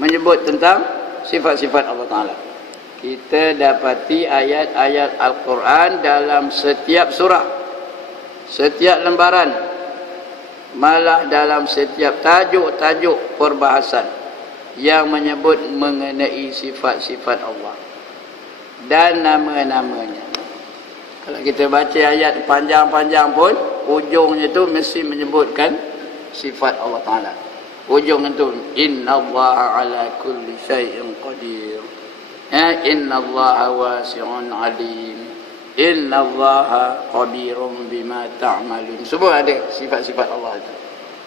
menyebut tentang sifat-sifat Allah Ta'ala. Kita dapati ayat-ayat Al-Quran dalam setiap surah, setiap lembaran, malah dalam setiap tajuk-tajuk perbahasan yang menyebut mengenai sifat-sifat Allah dan nama-namanya. Kalau kita baca ayat panjang-panjang pun, ujungnya itu mesti menyebutkan sifat Allah Ta'ala. Ujung itu, Inna Allah ala kulli syai'in qadir. Inna Allah wasi'un alim. Inna Allah khabirun bima ta'malun. Semua ada sifat-sifat Allah itu.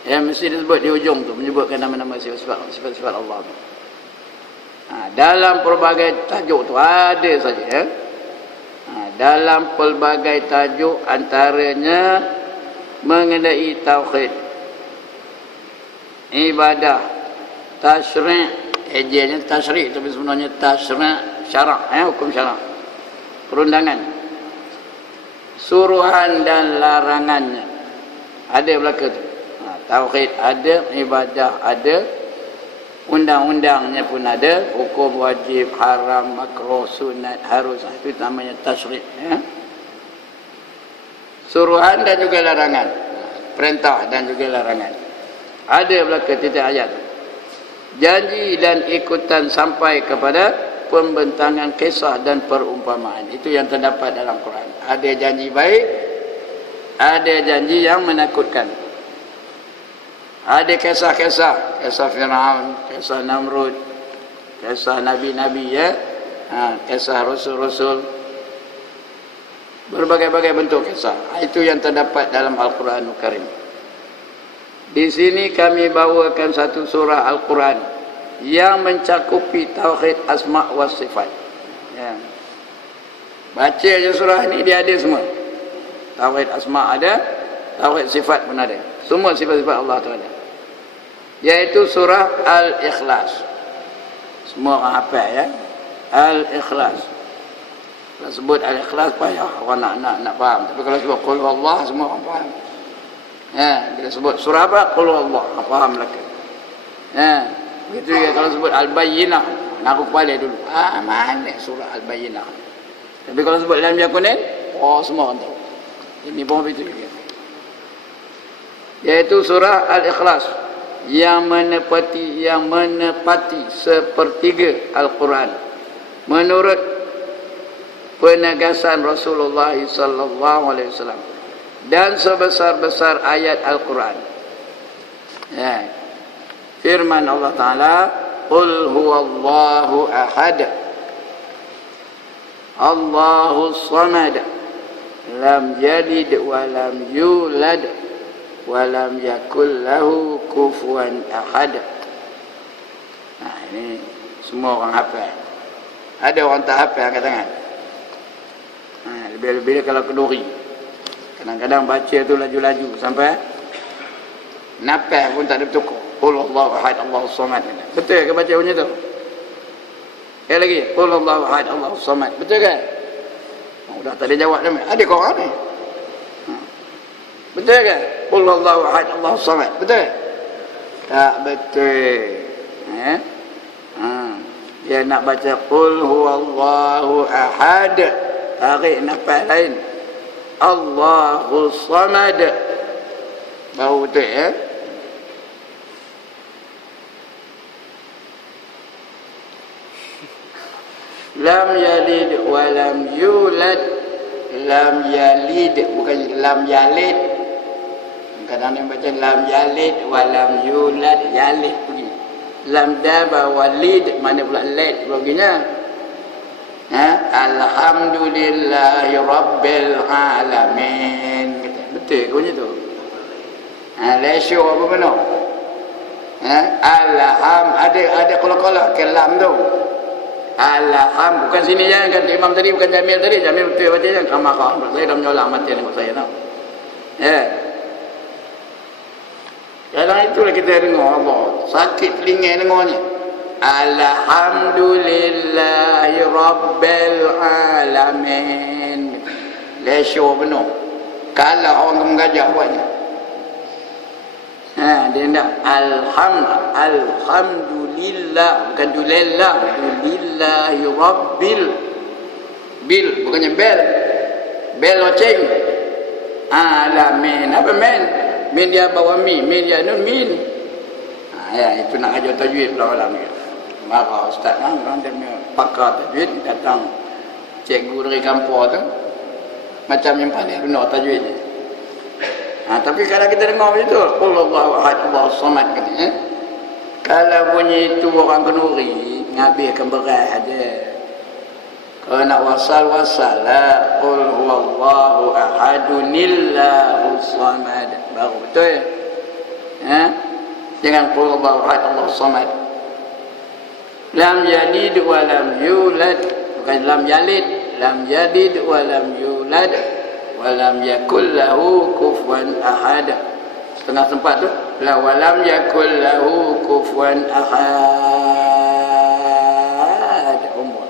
Mesti disebut di ujung tu, menyebutkan nama-nama sifat-sifat Allah tu. Dalam pelbagai tajuk tu ada saja. Dalam pelbagai tajuk antaranya mengenai tauhid, ibadah, tasyri', ejanya tasyri' tapi sebenarnya tasyri' syarak, hukum syarak, perundangan, suruhan dan larangannya. Ada belaka tu. Tauhid ada, ibadah ada, undang-undangnya pun ada, hukum wajib, haram, makruh, sunat, harus, itu namanya tasyri'. Suruhan dan juga larangan, perintah dan juga larangan. Ada belaka titik ayat. Janji dan ikutan sampai kepada pembentangan kisah dan perumpamaan. Itu yang terdapat dalam Quran. Ada janji baik, ada janji yang menakutkan. Ada kisah-kisah, kisah Fir'aun, kisah Namrud, kisah Nabi-Nabi, kisah Rasul-Rasul, berbagai-bagai bentuk kisah. Itu yang terdapat dalam Al-Quranul Karim. Di sini kami bawakan satu surah Al-Quran yang mencakupi tauhid asma' wa sifat. Baca aja surah ini, dia ada semua. Tauhid asma' ada, tauhid sifat pun ada. Semua sifat-sifat Allah tu ada. Yaitu surah Al-Ikhlas. Semua orang hafal ya. Al-Ikhlas. Kalau sebut Al-Ikhlas payah orang nak faham. Tapi kalau sebut Qul Huwallah, semua orang faham. Bila sebut surah apa? Qul Huwallah, faham lagi. Begitu juga kalau sebut Al-Bayyinah, ngaku kepala dulu. Mana surah Al-Bayyinah? Tapi kalau sebut Lam Yakunin, semua orang tahu. Ini pun begitu juga. Yaitu surah Al-Ikhlas yang menepati sepertiga Al-Quran menurut penegasan Rasulullah sallallahu alaihi wasallam dan sebesar-besar ayat Al-Quran. Firman Allah Ta'ala, Qul huwallahu ahad, Allahus samad, lam yalid wa lam yulad walam yakul lahu kufuwan ahad. Ini semua orang hafal. Ada orang tak hafal angkat tangan. Lebih-lebih kalau kenduri. Kadang-kadang baca tu laju-laju sampai nafas pun tak ada bertukar. Qul Allahu ahad, Allahus samad. Betul ke baca punya tu? Lagi. Qul Allahu ahad, Allahus samad. Betul ke? Dah tak ada jawab dah. Ada kau orang ni. Betul ke? Qul Allahu ahad, Allahus samad. Betul? Tak betul. Dia nak baca Qul huwallahu ahad, tarik nafas lain. Allahus samad. Baru betul ya? Lam yalid wa lam yulad. Lam yalid, bukan lam yalid. Kadang-kadang baca lam yalid wa lam yulad, yalid pergi. Lam daba walid, mana pula lid baginya? Alhamdulillahi rabbil alamin. Betul ke punya tu? Lesyo apa benar? Ada kolah-kolah ke lam tu. Alham, bukan sini jangan kan imam tadi, bukan Jamil tadi. Jamil betul baca jangan kamakah. Saya dah menyolang mati dengan saya tahu. Dalam itulah kita dengar Allah. Sakit telinga dengarnya. Alhamdulillahi rabbil alamin. Lesyo benar. Kalah orang menggajah buatnya. Dia nak alhamdulillah lillah, bukan dulillah, lillahi rabbil. Bil bukannya bel. Bel loceng. Alamin. Apa men? Min dia bawa mi, min dia nun min. Ya itu nak ajar tajwid pula orang ni. Marah ustaz orang dia pakar tajwid datang cikgu dari kampung tu macam yang pandai benar tajwid ni. Tapi kalau kita dengar begitu, Allahu ahad, Allahu samad katanya. Kalau bunyi itu orang kenuri, ngabihkan berat aja. Kalau nak wasal lah. Qul huwallahu ahadunillahu samad. Baru betul ya? Jangan qul huwallahu ahad, Allahu samad. Lam yalid wa lam yulad. Bukan lam yalid, lam yalid wa lam yulad. Walam yakul lahu kufuwan ahad. Setengah tempat tu la walam yakul lahu kufuwan ahad.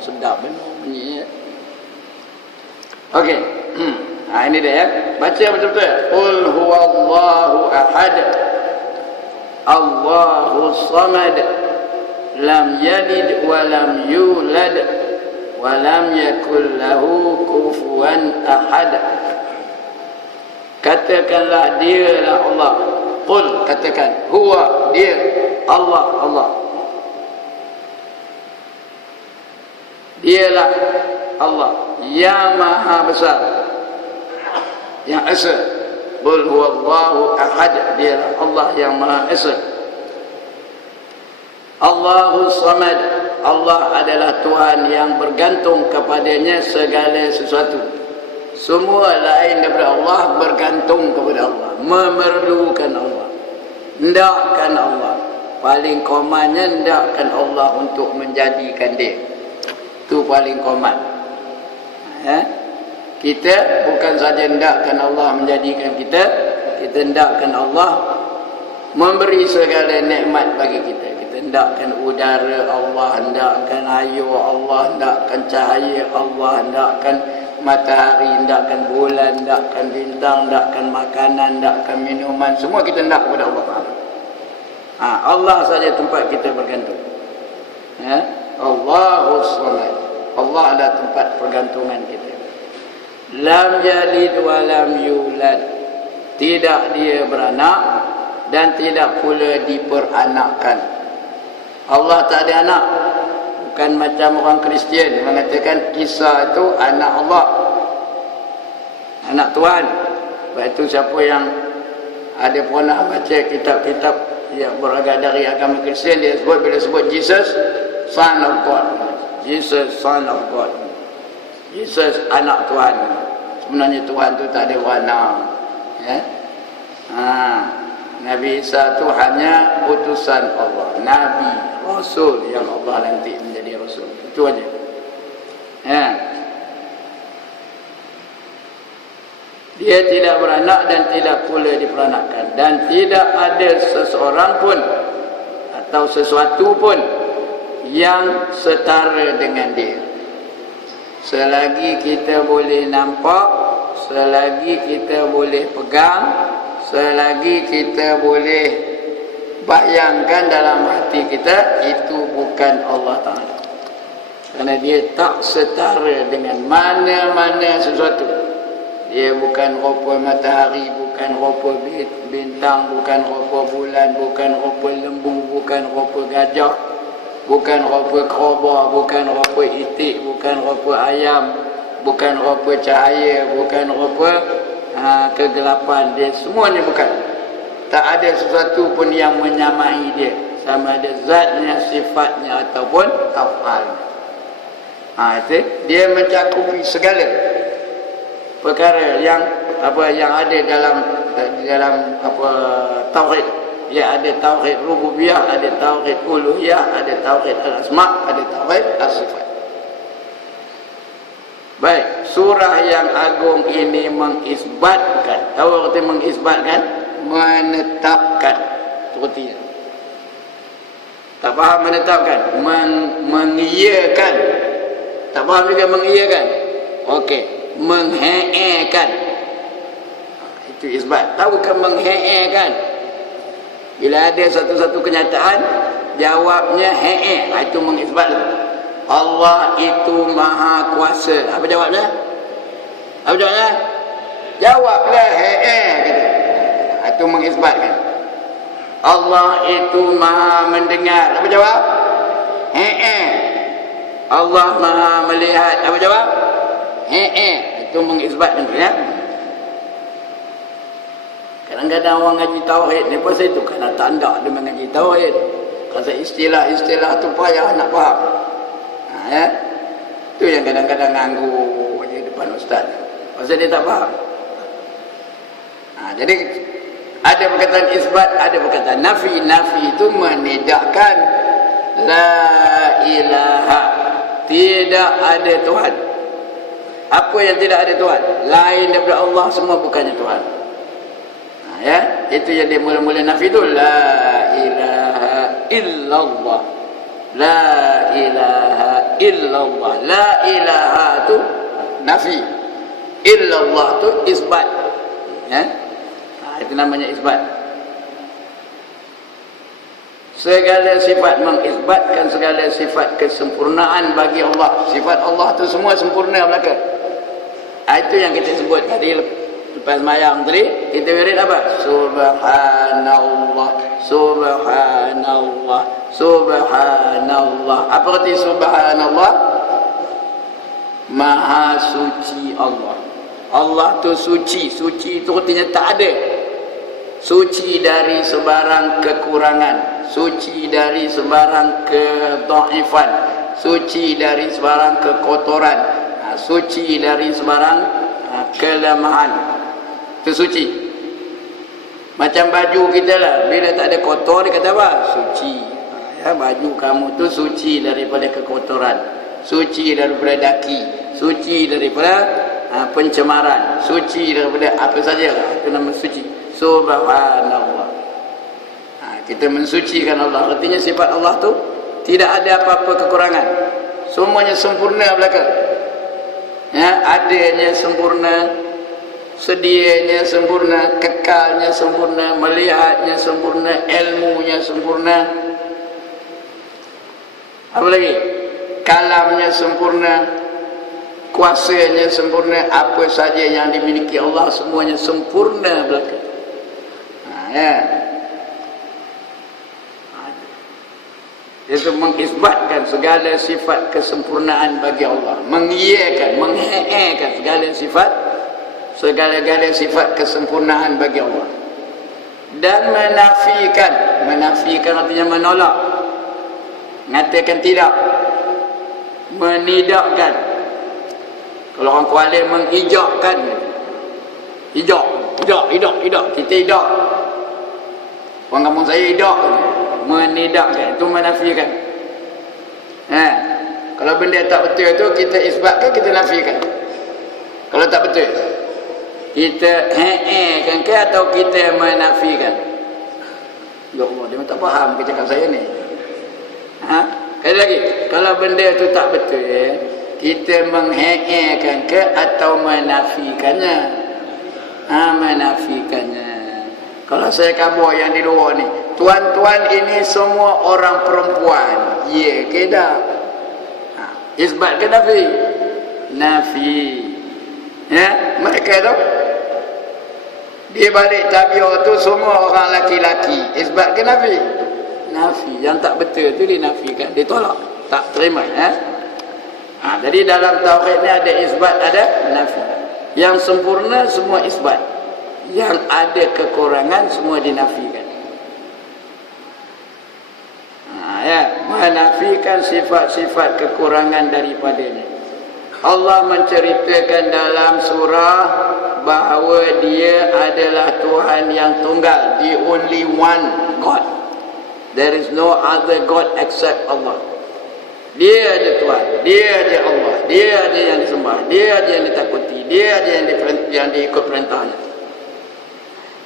Sedap benar bunyi ya. Okey. Ini dia ya. Baca betul-betul. Qul huwallahu ahad. Allahus samad. Lam yalid wa lam yulad. Wa lam yakul lahu kufuwan ahad. Katakanlah dialah Allah. Qul, katakan. Huwa, dia. Allah, Allah. Dialah Allah yang maha besar, yang esa. Qul huwallahu ahad. Dialah Allah yang maha esa. Allahus samad. Allah adalah Tuhan yang bergantung kepadanya segala sesuatu. Semua lain daripada Allah bergantung kepada Allah, memerlukan Allah, hendakkan Allah. Paling komannya hendakkan Allah untuk menjadikan dia. Itu paling koman. Kita bukan saja hendakkan Allah menjadikan kita, kita hendakkan Allah memberi segala nikmat bagi kita. Kita hendakkan udara Allah, hendakkan air Allah, hendakkan cahaya Allah, hendakkan matahari, hendakkan bulan, hendakkan bintang, hendakkan makanan, hendakkan minuman, semua kita hendak kepada Allah Taala. Allah saja tempat kita bergantung. Allahus samad. Allah adalah tempat pergantungan kita. Lam yalid wa lam yulad. Tidak dia beranak dan tidak pula diperanakkan. Allah tak ada anak. Bukan macam orang Kristian mengatakan Isa itu anak Allah, anak Tuhan. Sebab itu siapa yang ada pernah baca kitab-kitab yang beragam dari agama Kristian, dia sebut, bila sebut Jesus Son of God, Jesus Son of God, Jesus anak Tuhan. Sebenarnya Tuhan tu tak ada warna ya? Nabi Isa tu hanya utusan Allah, Nabi, Rasul yang Allah nanti menjadi Rasul. Itu aja. Dia tidak beranak dan tidak pula diperanakkan. Dan tidak ada seseorang pun atau sesuatu pun yang setara dengan dia. Selagi kita boleh nampak, selagi kita boleh pegang, selagi kita boleh bayangkan dalam hati kita, itu bukan Allah Ta'ala. Kerana dia tak setara dengan mana-mana sesuatu. Dia bukan rupa matahari, bukan rupa bintang, bukan rupa bulan, bukan rupa lembu, bukan rupa gajah, bukan rupa kerabat, bukan rupa itik, bukan rupa ayam, bukan rupa cahaya, bukan rupa kegelapan. Dia semuanya bukan. Tak ada sesuatu pun yang menyamai dia, sama ada zatnya, sifatnya ataupun af'alnya. Itu dia mencakupi segala perkara yang ada dalam tauhid. Ya, ada tauhid rububiyah, ada tauhid uluhiyah, ada tauhid al-asma', ada tauhid as-sifat. Baik, surah yang agung ini mengisbatkan. Tahu arti mengisbatkan? Menetapkan. Sepertinya. Tak faham menetapkan? Mengiyakan. Tak faham juga mengiyakan? Okey, menghe'ekan. Itu isbat. Tahukah menghe'ekan? Bila ada satu-satu kenyataan Jawabnya itu mengisbat. Allah itu maha kuasa. Apa jawabnya? Apa jawabnya? Jawablah gitu. Itu mengisbatkan. Allah itu maha mendengar. Apa jawab? Allah maha melihat. Apa jawab? Itu mengisbatkan ya. Kadang-kadang orang ngaji tauhid ni pasal itu kena tanda dia mengaji tauhid. Pasal istilah-istilah tu payah nak faham. Ya. Tu yang kadang-kadang ganggu di depan ustaz. Pasal dia tak faham. Jadi ada perkataan isbat, ada perkataan nafi. Nafi itu menidakkan la ilaha, tidak ada Tuhan. Apa yang tidak ada Tuhan? Lain daripada Allah, semua bukannya Tuhan. Ya, itu yang dia mula-mula nafi itu, la ilaha illallah. La ilaha illallah. La ilaha itu nafi, illallah itu isbat. Ya, itu namanya isbat. Segala sifat mengisbatkan segala sifat kesempurnaan bagi Allah. Sifat Allah itu semua sempurna belaka. Itu yang kita sebut tadi lepas mayang tadi, kita wirid apa? Subhanallah, subhanallah, subhanallah. Apa arti subhanallah? Maha suci Allah. Allah tu suci. Suci itu artinya tak ada. Suci dari sebarang kekurangan, suci dari sebarang kedhaifan, suci dari sebarang kekotoran, suci dari sebarang kelemahan. Itu suci. Macam baju kita lah, bila tak ada kotor dia kata apa? Suci. Ya, baju kamu tu suci daripada kekotoran, suci daripada daki, suci daripada pencemaran, suci daripada apa saja. Itu nama suci. Subhanallah. Kita mensucikan Allah. Artinya sifat Allah tu tidak ada apa-apa kekurangan. Semuanya sempurna belaka. Ya, adanya sempurna, sedianya sempurna, kekalnya sempurna, melihatnya sempurna, ilmunya sempurna. Apa lagi? Kalamnya sempurna, kuasanya sempurna, apa saja yang dimiliki Allah semuanya sempurna belaka. Ya. Itu mengisbatkan segala sifat kesempurnaan bagi Allah, mengiyakan, menghekkan segala sifat, segala-gala sifat kesempurnaan bagi Allah, dan menafikan artinya menolak, mengatakan tidak, menidakkan. Kalau orang Kuala mengijakkan, hijak, kita hijak. Orang kampung saya hidak, menidakkan, itu menafikan. Kalau benda tak betul itu kita isbatkan, kita nafikan. Kalau tak betul, kita kan ke atau kita menafikan. Ya Allah, dia tak faham kita cakap saya ni. Sekali lagi, kalau benda itu tak betul, kita menghekan ke atau menafikannya? Menafikannya. Kalau saya kabar yang di luar ni, tuan-tuan ini semua orang perempuan. Ya ke tak? Isbat ke nafi? Nafi. Ya, mereka tu dia balik tabiat tu semua orang laki-laki. Isbat ke nafi? Nafi. Yang tak betul tu dinafikan, ditolak, tak terima. Jadi dalam tauhid ni ada isbat, ada nafi. Yang sempurna semua isbat, yang ada kekurangan semua dinafikan. Menafikan sifat-sifat kekurangan daripadanya. Allah menceritakan dalam surah bahawa dia adalah Tuhan yang tunggal, the only one God. There is no other God except Allah. Dia aja Tuhan, dia aja Allah, dia aja yang disembah, dia aja yang ditakuti, dia aja yang diikut perintahnya.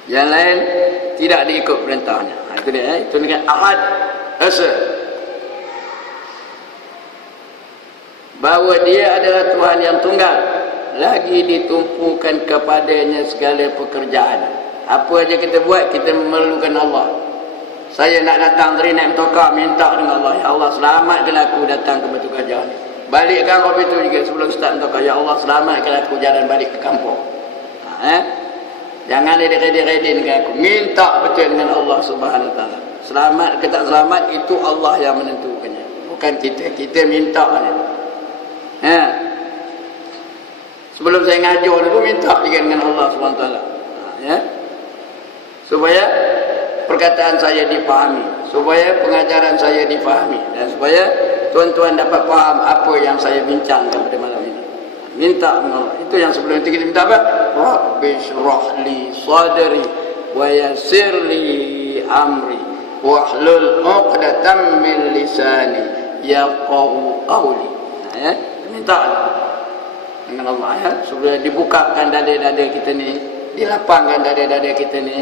Yang lain tidak diikut perintahnya. Itu dia, itu dengan ahad, asa. Bahawa dia adalah Tuhan yang tunggal, lagi ditumpukan kepadanya segala pekerjaan. Apa aja kita buat, kita memerlukan Allah. Saya nak datang tadi naik motor minta dengan Allah, ya Allah selamatkan aku datang ke Batu Gajah ni. Balikkan kopi tu juga sebelum start motor, ya Allah selamatkan aku jalan balik ke kampung. Jangan redin dengan aku. Minta betul dengan Allah Subhanahu Wa Taala. Selamat ke tak selamat itu Allah yang menentukannya, bukan kita. Kita minta aja. Sebelum saya ngajar dulu minta juga dengan Allah Subhanahu Wa Taala. Supaya perkataan saya dipahami, supaya pengajaran saya difahami, dan supaya tuan-tuan dapat faham apa yang saya bincangkan pada malam ini. Minta dengan Allah. Itu yang sebelum itu kita minta apa? Rabbi syrah li sadri wa yassir li amri wahlul 'uqdatam min lisani yafqahu qawli. Minta dengan Allah ya, supaya dibukakan dada-dada kita ni, dilapangkan dada-dada kita ni,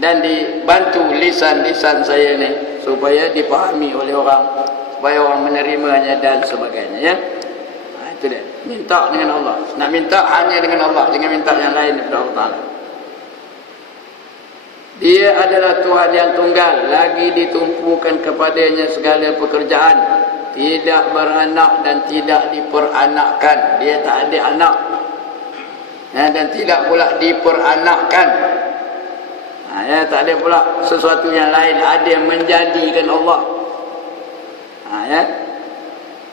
dan dibantu lisan-lisan saya ni supaya dipahami oleh orang, supaya orang menerimanya dan sebagainya ya. Itu dia. Minta dengan Allah. Nak minta hanya dengan Allah, jangan minta yang lain daripada Allah Taala. Dia adalah Tuhan yang tunggal, lagi ditumpukan kepadanya segala pekerjaan, tidak beranak dan tidak diperanakkan. Dia tak ada anak, dan tidak pula diperanakkan. Tak ada pula sesuatu yang lain ada yang menjadikan Allah.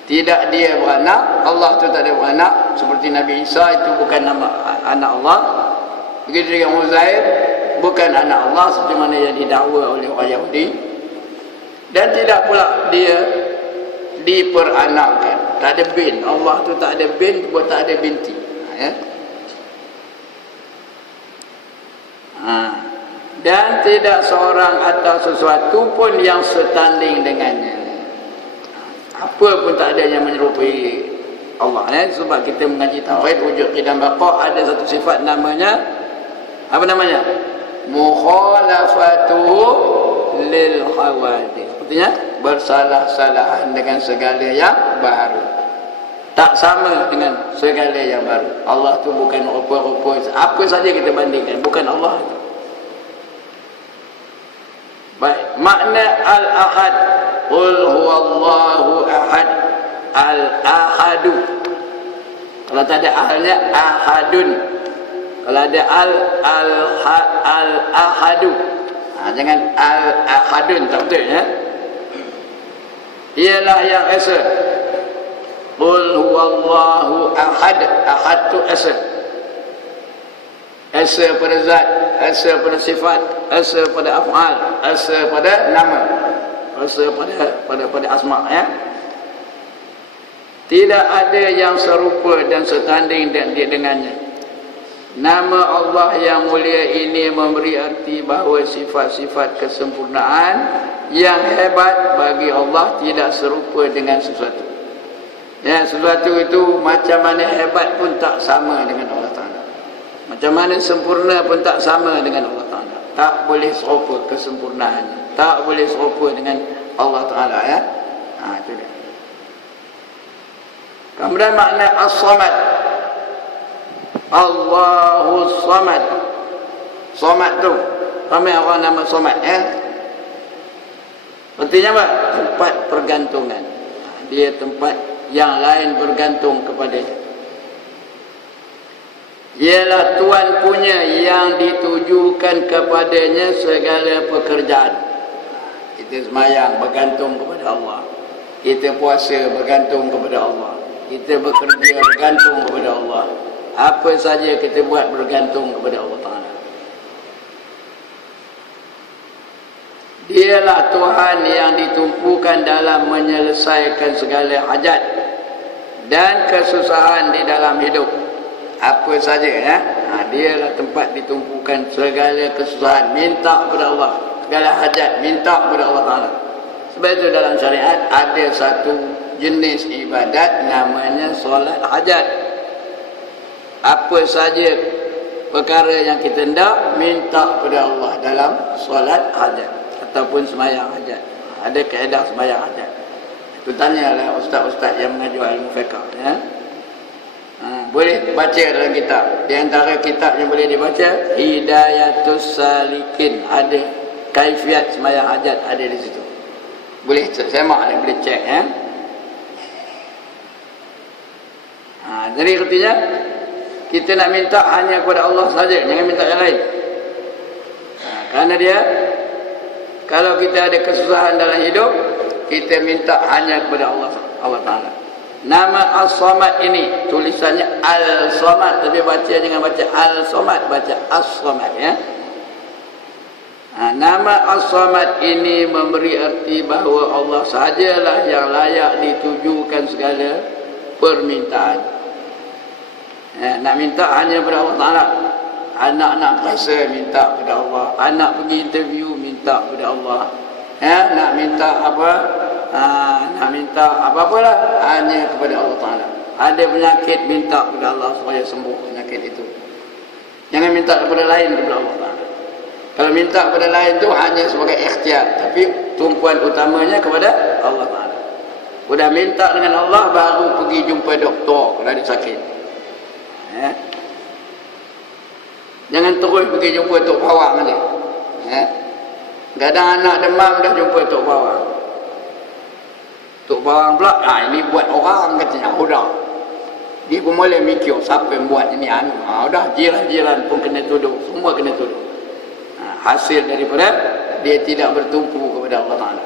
Tidak dia beranak, Allah tu tak ada beranak. Seperti Nabi Isa itu bukan nama anak Allah. Begitu dengan Uzair bukan anak Allah seperti mana yang didakwa oleh orang Yahudi. Dan tidak pula dia diperanakkan. Tak ada bin. Allah tu tak ada bin, tak ada binti. Dan tidak seorang atau sesuatu pun yang setanding dengannya. Apa pun tak ada yang menyerupai Allah. Sebab kita mengaji tauhid wujud qidam baqa, ada satu sifat namanya, apa namanya? Mukhalafatuhu lil hawadith. Artinya bersalah-salahan dengan segala yang baru. Tak sama dengan segala yang baru. Allah tu bukan rupa-rupa, apa saja kita bandingkan, bukan Allah itu. Baik, makna al-ahad, qul huwallahu ahad, al-ahadu. Kalau tak ada ahalnya ahadun. Kalau ada al-ahadu. Jangan al-ahadun, tak betul ya. Ialah yang esa. Qul huwallahu ahad. Ahad tu esa. Esa pada zat, esa pada sifat, esa pada af'al, esa pada nama, esa pada asma ya. Tidak ada yang serupa dan setanding dengannya. Nama Allah yang mulia ini memberi arti bahawa sifat-sifat kesempurnaan yang hebat bagi Allah tidak serupa dengan sesuatu. Ya, sesuatu itu macam mana hebat pun tak sama dengan Allah Ta'ala. Macam mana sempurna pun tak sama dengan Allah Ta'ala. Tak boleh serupa kesempurnaannya. Tak boleh serupa dengan Allah Ta'ala ya. Itu dia. Kemudian makna as-samad. Allahus samad. Samad tu, ramai orang nama samad ya. Artinya apa? Tempat pergantungan. Dia tempat yang lain bergantung kepadanya. Ialah Tuhan punya yang ditujukan kepadanya segala pekerjaan. Kita sembahyang bergantung kepada Allah. Kita puasa bergantung kepada Allah. Kita bekerja bergantung kepada Allah. Apa saja kita buat bergantung kepada Allah Ta'ala. Dialah Tuhan yang ditumpukan dalam menyelesaikan segala hajat dan kesusahan di dalam hidup. Apa saja ya. Dialah tempat ditumpukan segala kesusahan. Minta kepada Allah. Segala hajat minta kepada Allah Ta'ala. Sebab itu dalam syariat ada satu jenis ibadat namanya solat hajat. Apa saja perkara yang kita hendak minta kepada Allah dalam solat hajat ataupun sembahyang hajat. Ada kaedah sembahyang hajat. Itu tanyalah ustaz-ustaz yang mengajar ilmu fiqh ya. Boleh baca dalam kitab. Di antara kitab yang boleh dibaca, Hidayatus Salikin, ada kaifiat sembahyang hajat ada di situ. Boleh semak dan boleh cek ya. Jadi artinya kita nak minta hanya kepada Allah saja, jangan minta yang lain. Kerana dia, kalau kita ada kesusahan dalam hidup, kita minta hanya kepada Allah Ta'ala. Nama As-Samad ini tulisannya Al-Samad, tapi baca jangan baca Al-Samad, baca As-Samad ya. Nama As-Samad ini memberi arti bahawa Allah sahajalah yang layak ditujukan segala permintaan. Nak minta hanya kepada Allah Ta'ala. Anak nak periksa, minta kepada Allah. Anak pergi interview, minta kepada Allah. Nak minta apa? Nak minta apa-apalah, hanya kepada Allah Ta'ala. Ada penyakit, minta kepada Allah supaya sembuh penyakit itu. Jangan minta kepada lain, kepada Allah Ta'ala. Kalau minta kepada lain tu hanya sebagai ikhtiar, tapi tumpuan utamanya kepada Allah Ta'ala. Sudah minta dengan Allah, baru pergi jumpa doktor kalau ada sakit. Jangan terus pergi jumpa Tok Pawang ni. Kadang anak demam dah jumpa Tok Pawang. Tok Pawang pula, ini buat orang katanya. Udah, dia pun boleh mikir siapa yang buat ini anu. Udah, jiran-jiran pun kena tuduh, semua kena tuduh. Hasil daripada dia tidak bertumpu kepada Allah Ta'ala.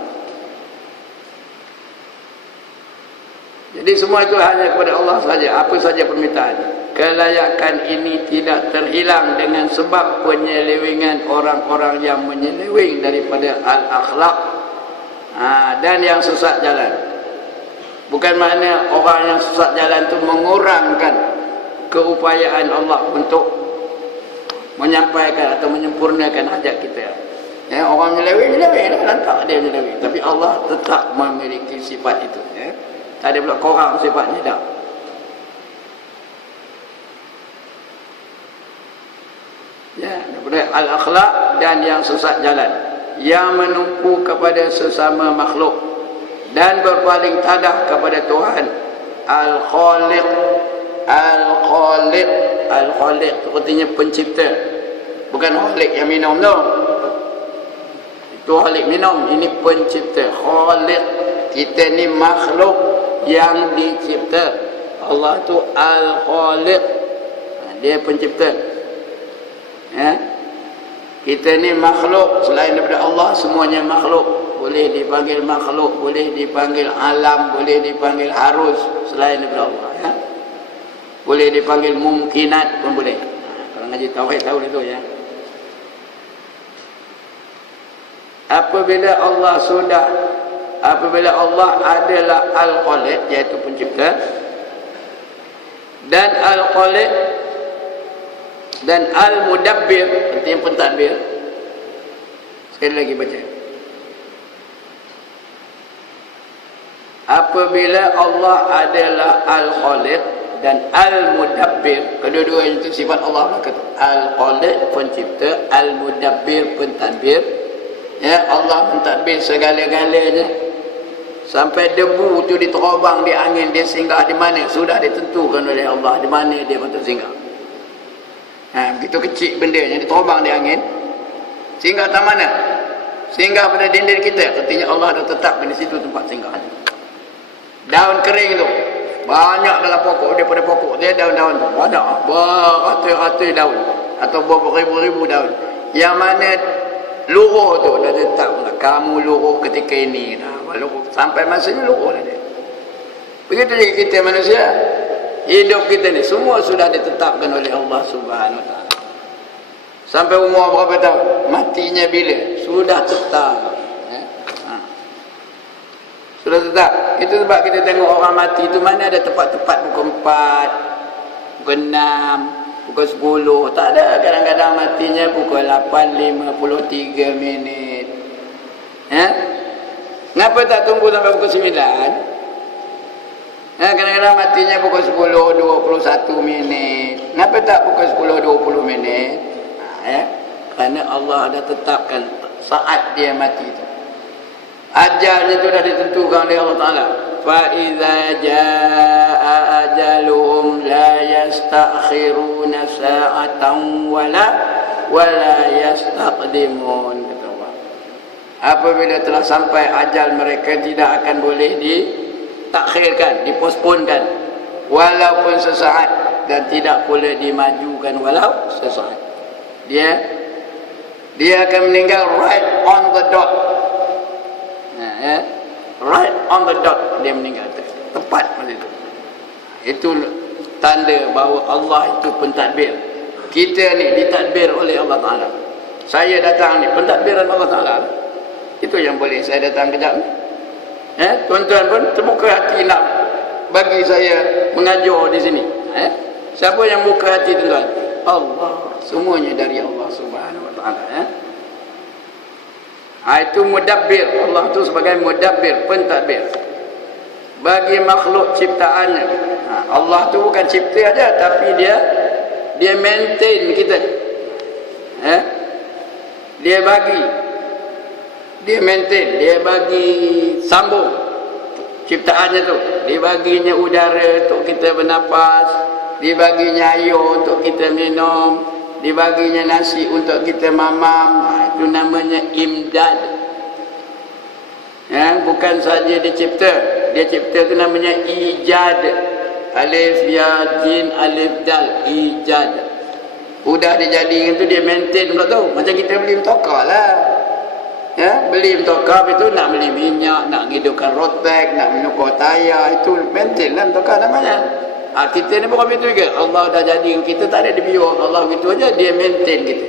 Jadi semua itu hanya kepada Allah saja. Apa saja permintaan. Kelayakan ini tidak terhilang dengan sebab penyelewengan orang-orang yang menyeleweng daripada al-akhlak dan yang sesat jalan. Bukan makna orang yang sesat jalan itu mengurangkan keupayaan Allah untuk menyampaikan atau menyempurnakan hajat kita. Orang menyeleweng lantak dia menyeleweng, tapi Allah tetap memiliki sifat itu. Tak ada pula korang sifatnya dah. Daripada al-akhlak dan yang sesat jalan, yang menumpu kepada sesama makhluk dan berpaling tadah kepada Tuhan Al-Khaliq. Al-Khaliq, Al-Khaliq itu artinya pencipta, bukan khaliq yang minum tu. Itu khaliq minum, ini pencipta. Khaliq, kita ni makhluk yang dicipta. Allah tu Al-Khaliq, dia pencipta. Kita ni makhluk, selain daripada Allah semuanya makhluk. Boleh dipanggil makhluk, boleh dipanggil alam, boleh dipanggil harus selain daripada Allah ya. Boleh dipanggil mungkinat pun boleh. Kalau ngaji tauhid tahu itu ya. Apabila Allah adalah Al-Khaliq, iaitu pencipta, dan Al-Khaliq dan Al-Mudabbir, artinya pentadbir. Sekali lagi baca. Apabila Allah adalah Al-Khaliq dan Al-Mudabbir, kedua-dua itu sifat Allah. Al-Khaliq pencipta, Al-Mudabbir pentadbir. Ya, Allah mentadbir segala-galanya. Sampai debu itu diterobang di angin, dia singgah di mana sudah ditentukan oleh Allah, di mana dia patut singgah. Begitu kecil benda yang diterobang di angin, singgah ke mana? Singgah pada dinding kita. Artinya Allah dah tetapkan di situ tempat singgah. Daun kering tu banyak dalam pokok, daripada pokok dia daun-daun tu banyak, beratus-ratus daun atau beribu-ribu daun. Yang mana luruh tu dah tetap, kamu luruh ketika ini dah, luruh sampai masanya luruh dah dia. Begitu juga kita manusia, hidup kita ni semua sudah ditetapkan oleh Allah Subhanahu Wa Taala. Sampai umur berapa tahun, matinya bila, sudah tetap. Sudah tetap. Itu sebab kita tengok orang mati itu mana ada tepat-tepat pukul 4, pukul 6, pukul 10. Tak ada. Kadang-kadang matinya pukul 8.53 minit. Kenapa tak tunggu sampai pukul 9? Kadang-kadang matinya pukul 10.21 minit. Kenapa tak pukul 10.20 minit? Kerana Allah dah tetapkan saat dia mati itu. Ajalnya itu dah ditentukan oleh Allah Ta'ala. Fa iza jaa ajaluhum la yastakhiruna sa'atan wala yastaqdimun, kata Allah. Apabila telah sampai ajal mereka, tidak akan boleh ditakhirkan, diposponkan walaupun sesaat, dan tidak boleh dimajukan walau sesaat. Dia akan meninggal right on the dot. Right on the dot dia meninggal, tepat macam itu. Itu tanda bahawa Allah itu pentadbir. Kita ni ditadbir oleh Allah Ta'ala. Saya datang ni pentadbiran Allah Ta'ala. Itu yang boleh saya datang kejap ni. Tuan-tuan pun terbuka hati nak bagi saya mengajar di sini. Siapa yang buka hati, tuan-tuan? Allah. Semuanya dari Allah Subhanahu Wa Ta'ala. Itu mudabbir. Allah tu sebagai mudabbir, pentadbir bagi makhluk ciptaannya. Allah tu bukan cipta aja, tapi dia maintain kita. Dia maintain, dia bagi sambung ciptaannya tu. Dia baginya udara untuk kita bernafas, dia baginya air untuk kita minum, dia baginya nasi untuk kita mamam. Itu namanya imdad. Bukan saja dia cipta tu namanya ijad. Alif ya jim alif dal, ijad. Udah dijadikan tu dia maintain pula tu. Macam kita beli motokar lah. Beli motokar itu nak beli minyak, nak hidupkan rotek, nak menukar tayar, itu maintain lah motokar namanya. Kita ni bukan begitu juga. Allah dah jadikan kita, tak ada dibiar Allah begitu aja, dia maintain kita.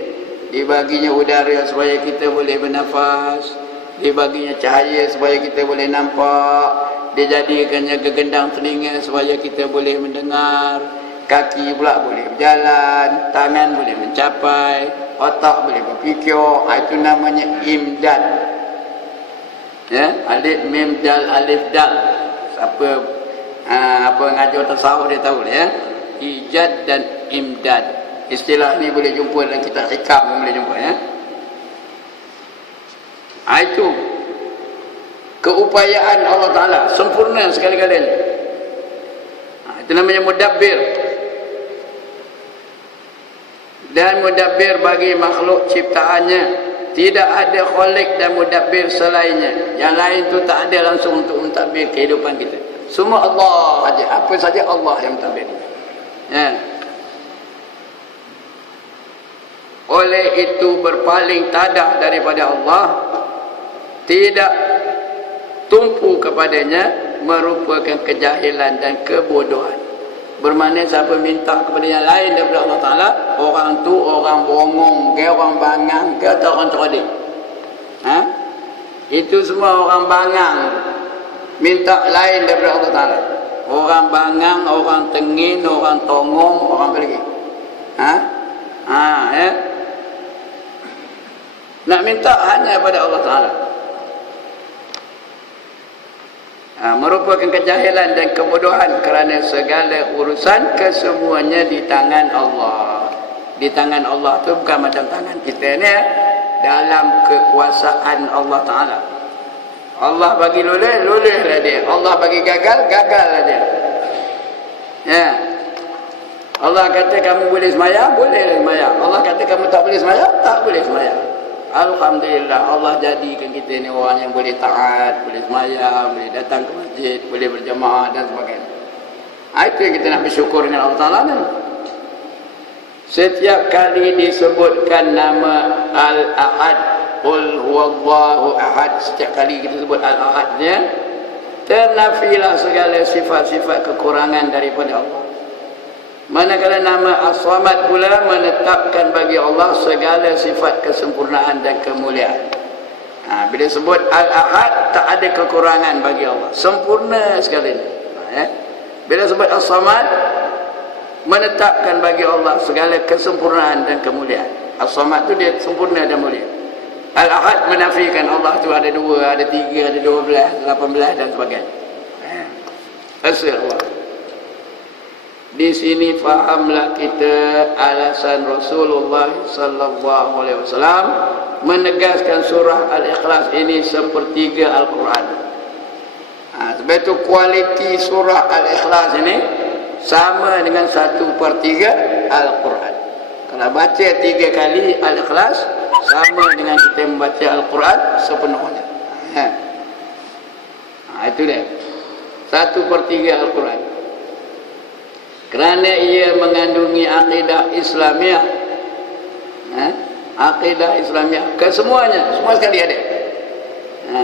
Dia baginya udara supaya kita boleh bernafas, dia baginya cahaya supaya kita boleh nampak, dia jadikannya gegendang telinga supaya kita boleh mendengar, kaki pula boleh berjalan, tangan boleh mencapai, otak boleh berfikir. Itu namanya imdad. Alif mim dal alif dal. Siapa ngajar tasawuf dia tahu ya. Ijad dan imdad. Istilah ni boleh jumpa dalam kitab hikam, boleh jumpa ya. Itu keupayaan Allah Ta'ala sempurna sekali-galanya. Itu namanya mudabbir. Dan mudabbir bagi makhluk ciptaannya. Tidak ada khalik dan mudabbir selainnya. Yang lain tu tak ada langsung untuk mentadbir kehidupan kita. Semua Allah saja. Apa saja Allah yang mentadbir. Oleh itu berpaling tadah daripada Allah, tidak tumpu kepadanya, merupakan kejahilan dan kebodohan. Bermakna siapa minta kepada yang lain daripada Allah Ta'ala, orang tu orang bongong ke, orang bangang ke, atau orang cerdik. Itu semua orang bangang minta lain daripada Allah Ta'ala. Orang bangang, orang tengin, orang tongong, orang apa lagi? Nak minta hanya pada Allah Ta'ala. Merupakan kejahilan dan kebodohan, kerana segala urusan kesemuanya di tangan Allah. Di tangan Allah tu bukan macam tangan kita ni, dalam kekuasaan Allah Ta'ala. Allah bagi lulih, lulihlah dia. Allah bagi gagal, gagallah dia. Allah kata kamu boleh semaya, boleh semaya. Allah kata kamu tak boleh semaya, tak boleh semaya. Alhamdulillah, Allah jadikan kita ni orang yang boleh taat, boleh semaya, boleh datang ke masjid, boleh berjamaah dan sebagainya. Itu yang kita nak bersyukur dengan Allah Ta'ala ni. Setiap kali disebutkan nama Al-Ahad, Qul huwallahu ahad, setiap kali kita sebut Al-Ahadnya, ternafilah segala sifat-sifat kekurangan daripada Allah. Manakala nama As-Samad pula menetapkan bagi Allah segala sifat kesempurnaan dan kemuliaan. Bila sebut Al-Ahad, tak ada kekurangan bagi Allah, sempurna sekali. Bila sebut As-Samad, menetapkan bagi Allah segala kesempurnaan dan kemuliaan. As-Samad tu dia sempurna dan mulia. Al-Ahad menafikan Allah tu ada 2, ada 3, ada 12, 18 dan sebagainya. Asal Allah. Di sini fahamlah kita alasan Rasulullah sallallahu alaihi wasallam menegaskan surah Al-Ikhlas ini sepertiga Al-Quran. Sebab itu kualiti surah Al-Ikhlas ini sama dengan 1/3 Al-Quran. Kalau baca 3 kali Al-Ikhlas sama dengan kita membaca Al-Quran sepenuhnya. Itu dia 1/3 Al-Quran. Kerana ia mengandungi akidah Islamiah, akidah Islamiah kesemuanya, semua sekali ada.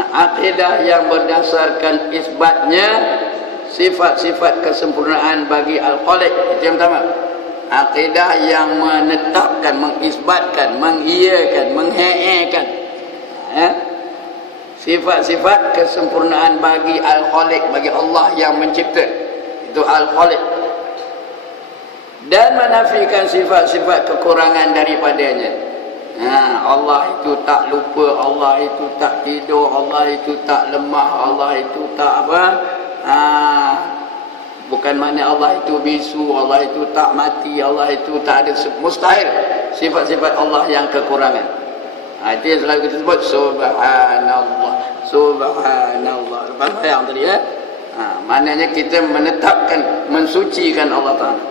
Akidah yang berdasarkan isbatnya sifat-sifat kesempurnaan bagi Al-Khaliq, itu yang pertama. Akidah yang menetapkan, mengisbatkan, mengiyakan, menghaikan sifat-sifat kesempurnaan bagi Al-Khaliq, bagi Allah yang mencipta, itu Al-Khaliq, dan menafikan sifat-sifat kekurangan daripadanya. Allah itu tak lupa, Allah itu tak tidur, Allah itu tak lemah, Allah itu tak apa, bukan makna Allah itu bisu, Allah itu tak mati, Allah itu tak ada, mustahil sifat-sifat Allah yang kekurangan. Itu yang selalu kita sebut subhanallah, subhanallah. Lepas yang tadi maknanya kita menetapkan, mensucikan Allah Ta'ala,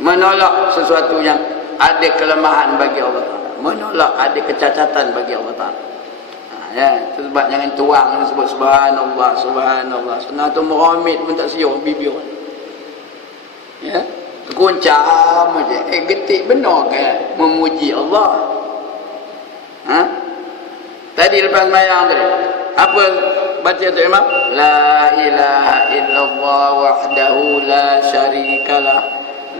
menolak sesuatu yang ada kelemahan bagi Allah Ta'ala, menolak ada kecacatan bagi Allah Ta'ala. Itu sebab jangan tuang sebut subhanallah, subhanallah. Sunatul Muhammad pun tak siap bibir. Terkuncam aja. Getik benar ke memuji Allah? Tadi lepas mayang tadi apa baca tu Imam? La ilaha illallah wahdahu la syarikalah,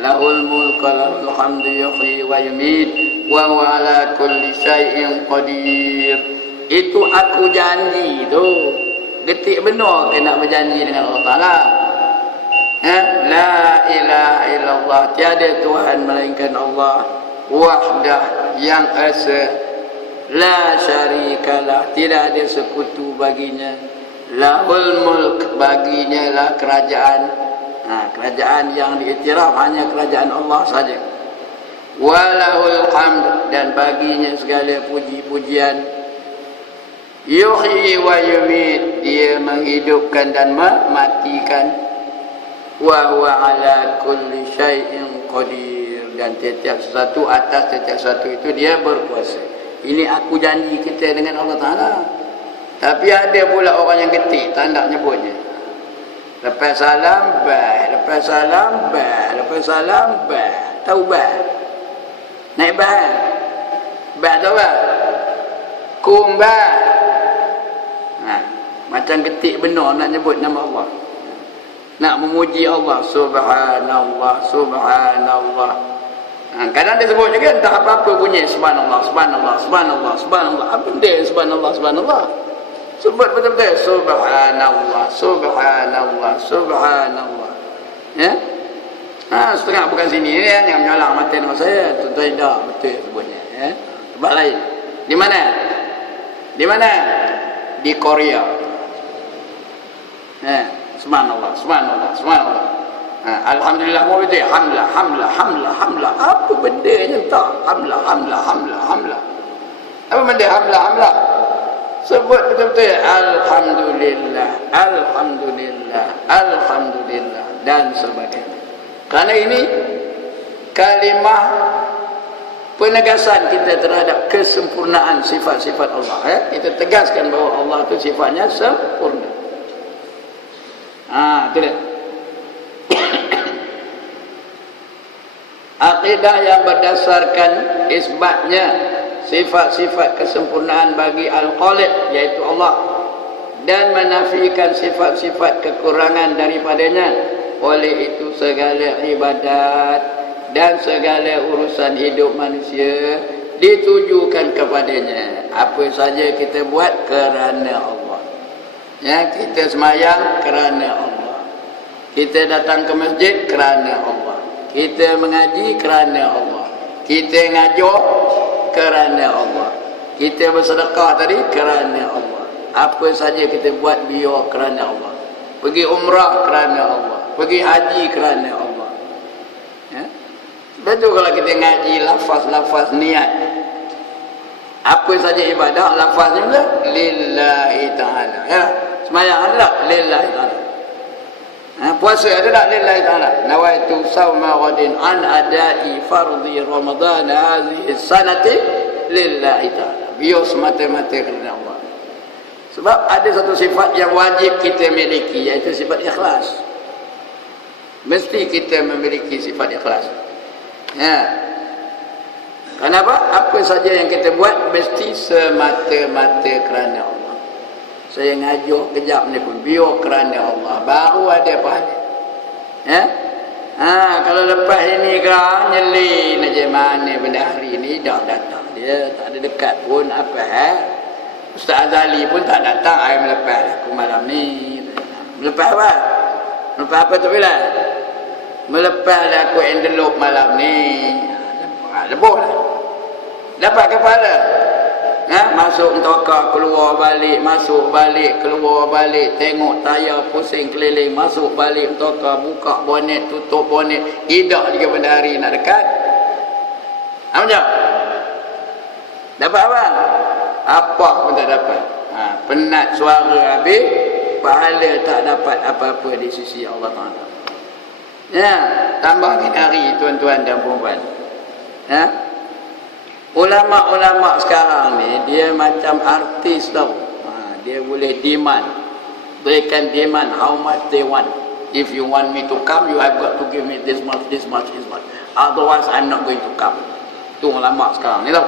lahul mulku lahul hamdu yuhyi wa yumiit wa huwa ala kulli syai'in qadir. Itu aku janji tu. Getik benar ke nak berjanji dengan Allah Ta'ala? La ilaha illallah, tiada Tuhan melainkan Allah, wahdah yang esa, la syarikalah, tidak ada sekutu baginya, lahul mulk, baginya lah kerajaan. Kerajaan yang diiktiraf hanya kerajaan Allah saja. Walahul hamd, dan baginya segala puji-pujian. Yuhyi wa yumiit, dia menghidupkan dan mematikan. Wa huwa ala kulli syai'in qadir, dan setiap sesuatu, atas setiap sesuatu itu dia berkuasa. Ini aku janji kita dengan Allah Ta'ala. Tapi ada pula orang yang getik, tak nak nyebutnya. Lepas salam, bah. Lepas salam, bah. Lepas salam, bah. Tahu bah? Naik bah. Bah tahu bah? Kumbah. Macam getik benar nak nyebut nama Allah. Nak memuji Allah. Subhanallah, subhanallah. Kadang dia sebut juga tak apa-apa bunyi subhanallah, subhanallah, subhanallah, subhanallah. Apa dia subhanallah, subhanallah? Sebut betul-betul subhanallah, subhanallah, subhanallah. Setengah bukan sini yang menyolang mata nama saya. Tuan tidak betul sebutnya. Tempat lain. Di mana? Di mana? Di Korea. Subhanallah, subhanallah, subhanallah. Alhamdulillah mau itu hamlah, hamlah, hamlah, hamlah. Apa benda yang tak? Hamlah, hamlah, hamlah, hamlah. Apa benda hamlah, hamlah? Sebut betul-betul alhamdulillah, alhamdulillah, alhamdulillah, dan sebagainya. Kerana ini kalimah penegasan kita terhadap kesempurnaan sifat-sifat Allah. Kita tegaskan bahawa Allah itu sifatnya sempurna. Itu dia. Akidah yang berdasarkan isbatnya sifat-sifat kesempurnaan bagi Al-Khaliq, yaitu Allah, dan menafikan sifat-sifat kekurangan daripadanya. Oleh itu segala ibadat dan segala urusan hidup manusia ditujukan kepadanya. Apa saja kita buat kerana Allah. Kita semayang kerana Allah. Kita datang ke masjid kerana Allah. Kita mengaji kerana Allah. Kita ngajar kerana Allah. Kita bersedekah tadi kerana Allah. Apa saja kita buat biar kerana Allah. Pergi umrah kerana Allah. Pergi haji kerana Allah. Ya. Betul kalau kita ngaji lafaz-lafaz niat. Apa saja ibadah lafaznya juga lillahi ta'ala. Ya. Sembahyang ada lillahi ta'ala. Puasa ada tak lillahi ta'ala. Nawaitu sawma ghadin an adai fardhi Ramadan hadhihi sanati lillahi ta'ala. Biar semata-mata kerana Allah. Sebab ada satu sifat yang wajib kita miliki, iaitu sifat ikhlas. Mesti kita memiliki sifat ikhlas. Ya. Kenapa? Apa saja yang kita buat mesti semata-mata kerana Allah. Saya ngajuk kejap ni pun biar kerana Allah, baru ada pahala. Ya. Kalau lepas ini kan nyelin aja mana benda hari ni dah datang. Dia tak ada dekat pun apa Ustaz Azali pun tak datang. Saya melepas aku malam ni. Melepas apa? Melepas apa tu bila? Melepas aku envelope malam ni. Lebuh lah. Dapat kepala. Masuk neraka, keluar balik, masuk balik, keluar balik, tengok tayar pusing keliling, masuk balik neraka, buka bonet, tutup bonet. Idak juga benda hari nak dekat. Macam? Dapat apa? Apa pun tak dapat. Penat suara habis, pahala tak dapat apa-apa di sisi Allah Ta'ala. Ya, tambah hari tuan-tuan dan puan-puan. Ya. Ulama-ulama sekarang ni dia macam artis tau. Dia boleh demand. They can demand how much they want. If you want me to come, you have got to give me this much, this much, this much. Otherwise, I'm not going to come. Itu ulama sekarang ni tau.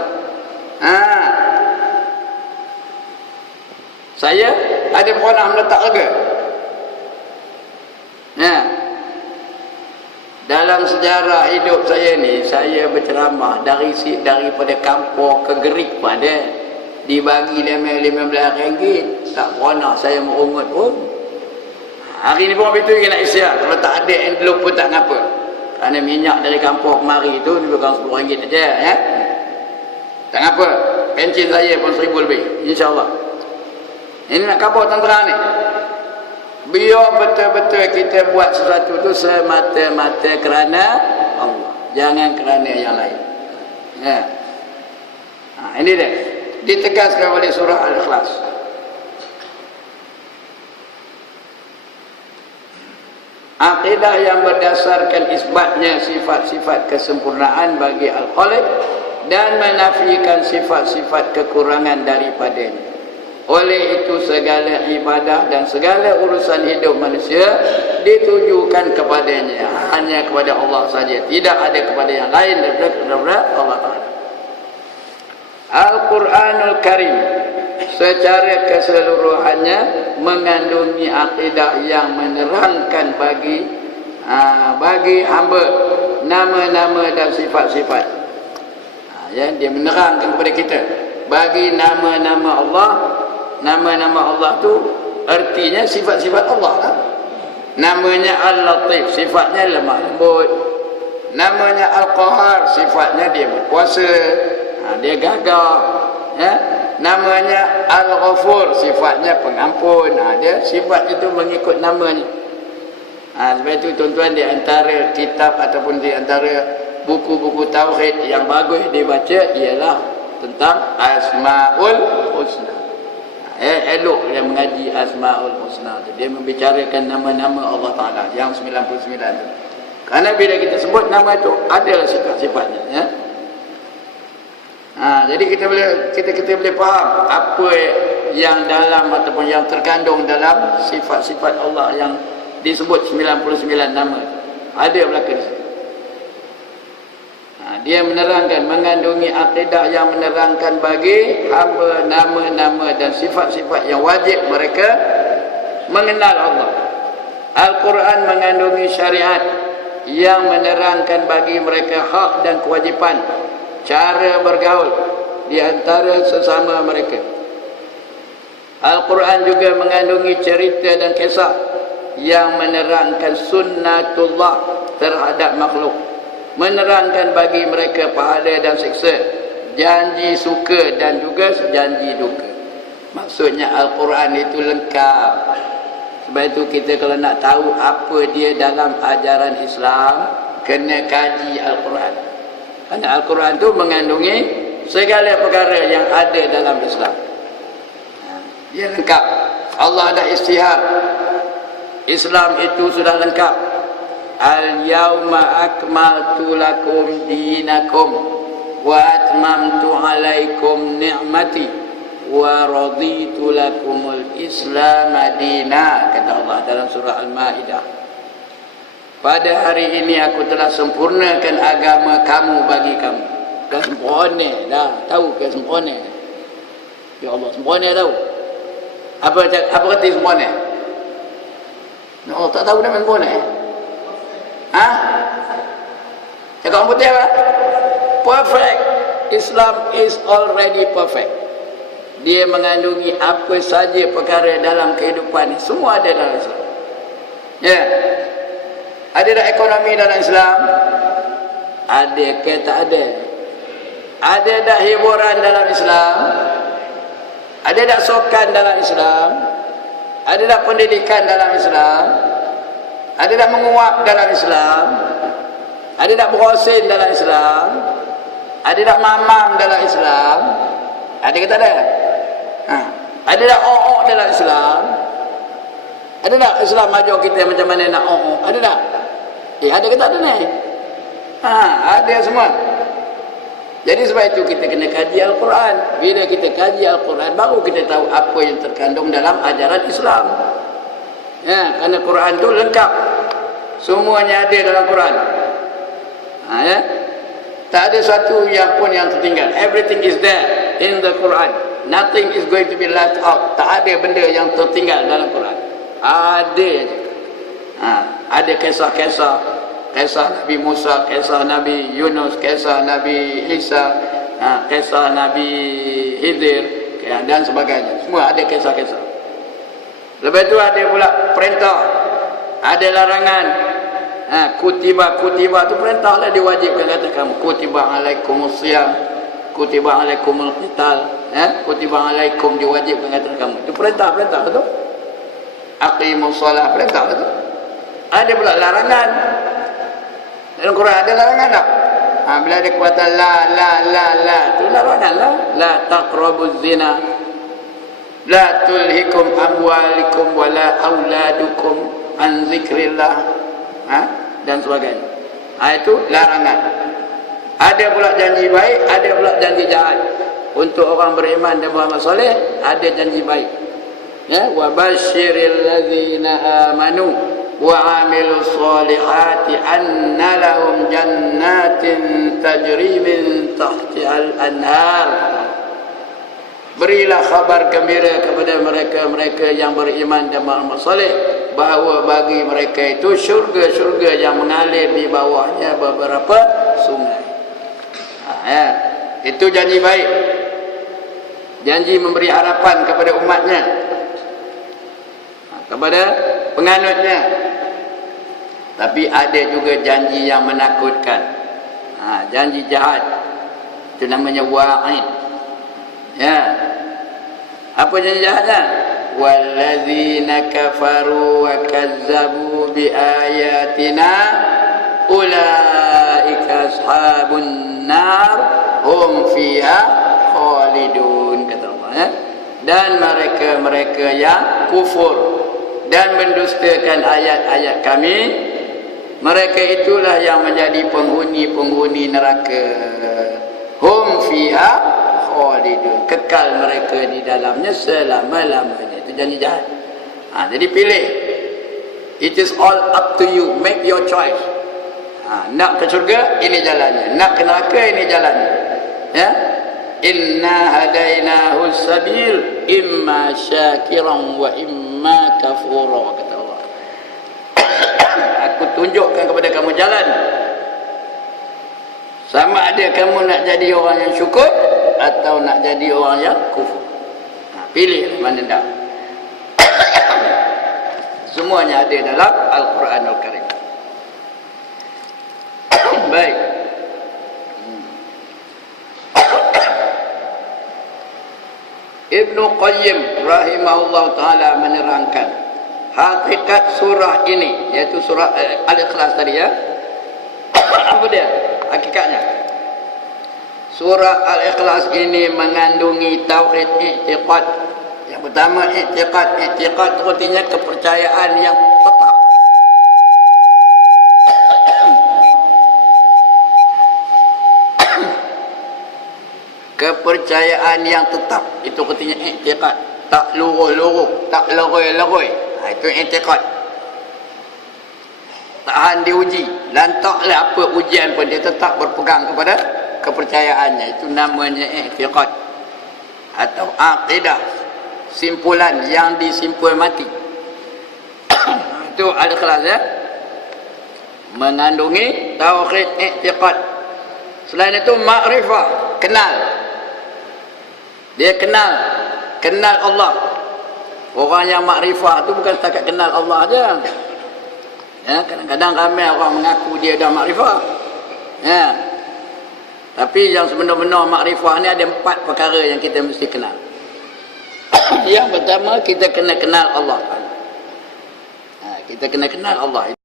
Saya ada pernah meletak harga. Ya. Dalam sejarah hidup saya ni, saya berceramah daripada Kampung ke Gerik pun ada. Dibagi RM15. Tak pernah saya merungut pun. Hari ni pun begitu nak isiar. Kalau tak ada envelope pun tak ngapa. Kerana minyak dari Kampung kemari tu lebih kurang RM10 aja, ya. Tak ngapa. Pencin saya pun RM1,000 lebih, insya-Allah. Ini nak khabar tentera ni. Biar betul-betul kita buat sesuatu tu semata-mata kerana Allah, jangan kerana yang lain. Ya. Ini dia ditegaskan oleh surah Al-Ikhlas. Akidah yang berdasarkan isbatnya sifat-sifat kesempurnaan bagi Al-Khaliq dan menafikan sifat-sifat kekurangan daripadanya. Oleh itu segala ibadah dan segala urusan hidup manusia ditujukan kepadanya, hanya kepada Allah saja, tidak ada kepada yang lain daripada Allah Ta'ala. Al-Quranul Karim secara keseluruhannya mengandungi akidah yang menerangkan bagi hamba nama-nama dan sifat-sifat. Ya, dia menerangkan kepada kita bagi nama-nama Allah. Nama-nama Allah tu artinya sifat-sifat Allah lah. Namanya Al-Latif, sifatnya lemah lembut. Namanya Al-Qahar, sifatnya dia berkuasa, dia gagah, ya. Namanya Al-Ghafur, sifatnya pengampun. Dia sifat itu mengikut namanya. Sebab itu tuan-tuan, di antara kitab ataupun di antara buku-buku tauhid yang bagus dibaca ialah tentang Asmaul Husna. Elok dia mengaji Asmaul Husna tu. Dia membicarakan nama-nama Allah Ta'ala yang 99 tu. Kerana bila kita sebut nama itu adalah sifat-sifatnya, ya. Jadi kita boleh faham apa yang dalam ataupun yang terkandung dalam sifat-sifat Allah yang disebut 99 nama tu. Ada belakang di situ. Dia menerangkan, mengandungi akidah yang menerangkan bagi hamba nama-nama dan sifat-sifat yang wajib mereka mengenal Allah. Al-Quran mengandungi syariat yang menerangkan bagi mereka hak dan kewajipan, cara bergaul di antara sesama mereka. Al-Quran juga mengandungi cerita dan kisah yang menerangkan sunnatullah terhadap makhluk, menerangkan bagi mereka pahala dan siksa, janji suka dan juga janji duka. Maksudnya Al-Quran itu lengkap. Sebab itu kita kalau nak tahu apa dia dalam ajaran Islam, kena kaji Al-Quran. Kerana Al-Quran tu mengandungi segala perkara yang ada dalam Islam. Dia lengkap. Allah dah istihar. Islam itu sudah lengkap. Al-yawma akmaltu lakum dinakum wa atmamtu alaikum ni'mati wa raditu lakumul Islam madina, kata Allah dalam surah Al-Ma'idah. Pada hari ini aku telah sempurnakan agama kamu bagi kamu. Kan sempurna dah, tahu ke sempurna? Ya Allah, sempurna tahu. Apa kata sempurna? No, tak tahu nama sempurna. Ha? Cakap orang putih apa? Perfect. Islam is already perfect. Dia mengandungi apa saja perkara dalam kehidupan ni, semua ada dalam Islam. Ya. Ada tak ekonomi dalam Islam? Ada ke tak ada? Ada tak hiburan dalam Islam? Ada tak sokan dalam Islam? Ada tak pendidikan dalam Islam? Ada tak menguap dalam Islam? Ada tak berosin dalam Islam? Ada tak mamam dalam Islam? Ada ke tak ada? Ha. Ada tak o'ok dalam Islam? Ada tak Islam ajar kita macam mana nak o'ok? Ada tak? Ada ke tak ada ni? Ha, ada semua. Jadi sebab itu kita kena kaji Al-Quran. Bila kita kaji Al-Quran, baru kita tahu apa yang terkandung dalam ajaran Islam. Ya, kerana Quran tu lengkap. Semuanya ada dalam Quran. Ha, ya? Tak ada satu yang pun yang tertinggal. Everything is there in the Quran. Nothing is going to be left out. Tak ada benda yang tertinggal dalam Quran. Ada je. Ha, ada kisah-kisah. Kisah Nabi Musa, kisah Nabi Yunus, kisah Nabi Isa, kisah Nabi Khidir, dan sebagainya. Semua ada kisah-kisah. Lepas itu ada pula perintah, ada larangan. Kutiba tu perintah lah, diwajibkan kata kamu. Kutiba alaikumus siyam, kutiba alaikumul qital, kutiba alaikum, diwajibkan kata kamu. Itu perintah betul. Aqimus shalah, perintah betul. Ada pula larangan. Dalam Quran ada larangan tak? Bila ada kuatan la, itu larangan lah. La taqrabuz zina, la tulhikum amwalikum wala auladukum an zikrillah, dan sebagainya. Itu larangan. Ada pula janji baik, ada pula janji jahat. Untuk orang beriman dan beramal soleh, ada janji baik. Ya, wa basyiril ladzina amanu wa amilus solihati anna lahum jannatin tajri min tahtihal anhar. Berilah khabar gembira kepada mereka yang beriman dan beramal soleh, bahawa bagi mereka itu syurga-syurga yang mengalir di bawahnya beberapa sungai. Ya. Itu janji baik. Janji memberi harapan kepada umatnya, kepada penganutnya. Tapi ada juga janji yang menakutkan. Janji jahat. Itu namanya wa'id. Ya. Apa janji jahatnya? Wallazina kafaru wa kazzabu bi ayatina ulaika ashabun nar hum fiha khalidun, kata Allah, ya. Dan mereka yang kufur dan mendustakan ayat-ayat kami, mereka itulah yang menjadi penghuni neraka. Hum fiha khalidun, kekal mereka di dalamnya selama-lamanya. Itu janji jahat. Jadi pilih. It is all up to you. Make your choice. Nak ke syurga, ini jalannya. Nak ke neraka, ini jalannya. Ya. Inna hadainahu sabil imma syakiran wa imma kafura, kata Allah. Aku tunjukkan kepada kamu jalan. Sama ada kamu nak jadi orang yang syukur atau nak jadi orang yang kufur. Pilih mana dah. Semuanya ada dalam Al-Quranul Karim. Baik. Ibnu Qayyim rahimahullah ta'ala menerangkan hakikat surah ini, iaitu surah Al-Ikhlas tadi, ya. Apa dia hakikatnya? Surah Al-Ikhlas ini mengandungi tauhid i'tiqad. Yang pertama i'tiqad. I'tiqad artinya kepercayaan yang tetap. Kepercayaan yang tetap itu artinya i'tiqad. Tak luruh-luruh, tak leroi-leroi. Itu i'tiqad. Tahan diuji, lantaklah apa ujian pun dia tetap berpegang kepada kepercayaannya. Itu namanya i'tiqad atau aqidah, simpulan yang disimpul mati. Itu Al-Ikhlas ya, mengandungi tauhid i'tiqad. Selain itu makrifah, kenal. Dia kenal Allah. Orang yang makrifah tu bukan setakat kenal Allah aja. Ya, kadang-kadang ramai orang mengaku dia dah makrifah. Ya. Tapi yang sebenar-benar makrifah ni ada 4 perkara yang kita mesti kenal. Yang pertama, kita kena kenal Allah. Kita kena kenal Allah.